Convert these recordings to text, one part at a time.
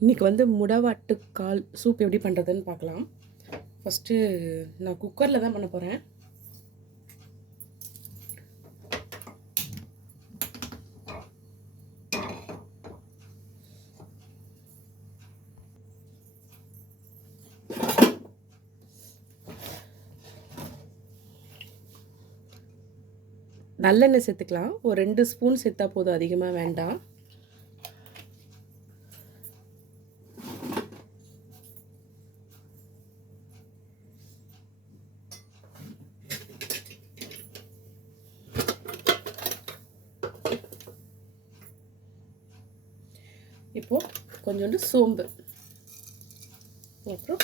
இன்றைக்கி வந்து முடவாட்டுக்கால் சூப் எப்படி பண்ணுறதுன்னு பார்க்கலாம். ஃபஸ்ட்டு நான் குக்கரில் தான் பண்ண போகிறேன் நல்லெண்ணெய் சேர்த்துக்கலாம். ஒரு ரெண்டு ஸ்பூன் சேர்த்தா போதும். அதிகமாக வேண்டாம். இப்போது கொஞ்சோண்டு சோம்பு. அப்புறம்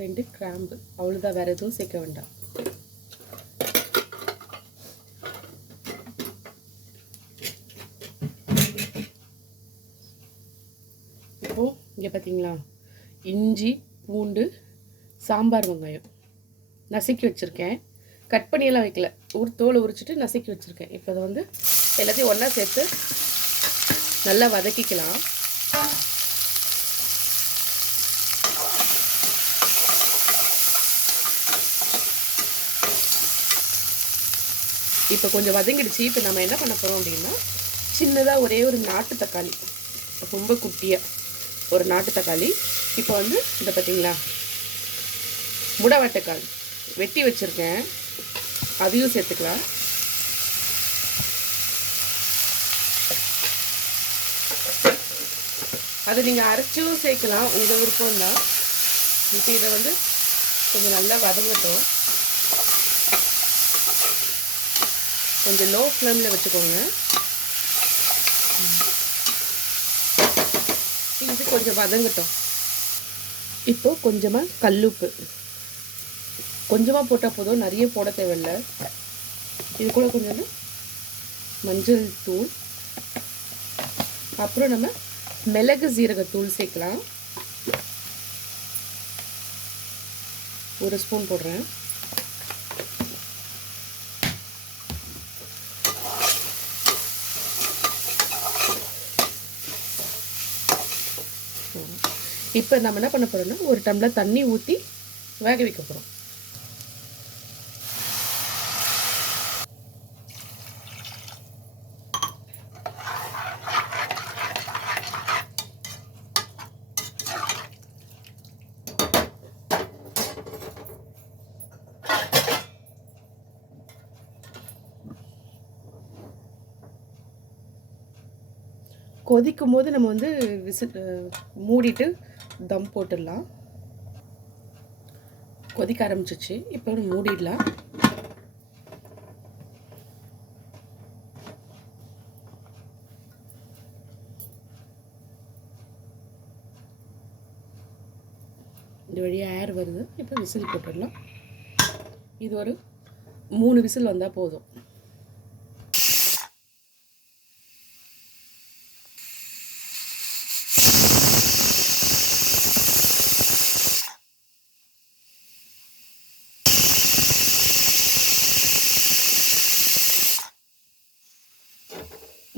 ரெண்டு கிராம்பு. அவ்வளோதான் வேறு எதுவும் சேர்க்க வேண்டாம். இப்போது இங்கே பார்த்தீங்களா இஞ்சி பூண்டு சாம்பார் வெங்காயம். நசுக்கி வச்சுருக்கேன். கட் பண்ணியெல்லாம் வைக்கல. ஒரு தோலை உரிச்சிட்டு நசுக்கி வச்சுருக்கேன். இப்போ அதை வந்து எல்லாத்தையும் ஒன்றா சேர்த்து நல்லா வதக்கிக்கலாம். இப்போ கொஞ்சம் வதங்கிடுச்சு. இப்போ நம்ம என்ன பண்ண போகிறோம் அப்படின்னா சின்னதாக ஒரே ஒரு நாட்டு தக்காளி. ரொம்ப குட்டியாக ஒரு நாட்டு தக்காளி. இப்போ வந்து இந்த பார்த்தீங்களா முடவட்டைக்கால் வெட்டி வச்சுருக்கேன். அதையும் சேர்த்துக்கலாம். அது நீங்கள் அரைச்சும் சேர்க்கலாம். உங்கள் விருப்பம் தான் இப்போ இதை வந்து கொஞ்சம் நல்லா வதங்கட்டும். கொஞ்சம் லோ ஃப்ளேமில் வச்சுக்கோங்க. இது கொஞ்சம் வதங்கட்டும். இப்போது கொஞ்சமாக கல்லுப்பு. கொஞ்சமாக போட்டால் போதும். நிறைய போட தேவையில்லை. இது கூட கொஞ்சம் மஞ்சள் தூள். அப்புறம் நம்ம மிளகு ஜீரகத்தூள் சேர்க்கலாம். ஒரு ஸ்பூன் போடுறேன். இப்போ நம்ம என்ன பண்ண போகிறோம்னா ஒரு டம்ளர் தண்ணி ஊற்றி வேக வைக்க போகிறோம் கொதிக்கும் போது நம்ம வந்து விசில் மூடிட்டு தம் போட்டுடலாம். கொதிக்க ஆரம்பிச்சிச்சு இப்போ மூடிடலாம். இந்த வழியாக ஏர் வருது. இப்போ விசில் போட்டுடலாம். இது ஒரு மூணு விசில் வந்தால் போதும்.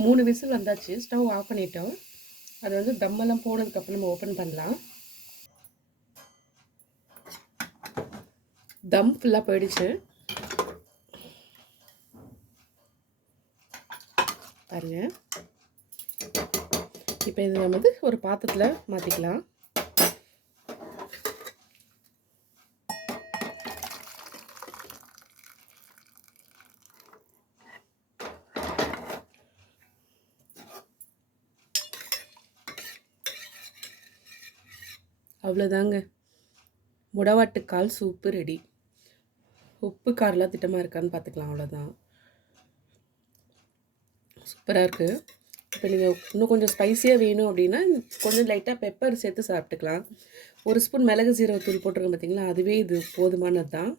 மூணு விசில் வந்தாச்சு. ஸ்டவ் ஆஃப் பண்ணிட்டோம். அது வந்து தம்மெல்லாம் போனதுக்கப்புறம் நம்ம ஓப்பன் பண்ணலாம். தம் ஃபுல்லாக போயிடுச்சு. பாருங்க. இப்போ இது நம்ம வந்து ஒரு பாத்திரத்தில் மாற்றிக்கலாம் அவ்வளோதாங்க முடவாட்டுக்கால் சூப்பு ரெடி உப்பு காரெலாம் திட்டமாக இருக்கான்னு பார்த்துக்கலாம் அவ்வளோதான் சூப்பராக இருக்குது இப்போ நீங்கள் இன்னும் கொஞ்சம் ஸ்பைஸியாக வேணும் அப்படின்னா கொஞ்சம் லைட்டாக பெப்பர் சேர்த்து சாப்பிட்டுக்கலாம். ஒரு ஸ்பூன் மிளகு ஜீரகத்தூள் போட்டிருக்கேன் பார்த்தீங்களா அதுவே இது போதுமானது தான்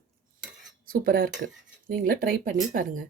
சூப்பராக இருக்குது நீங்களும் ட்ரை பண்ணி பாருங்கள்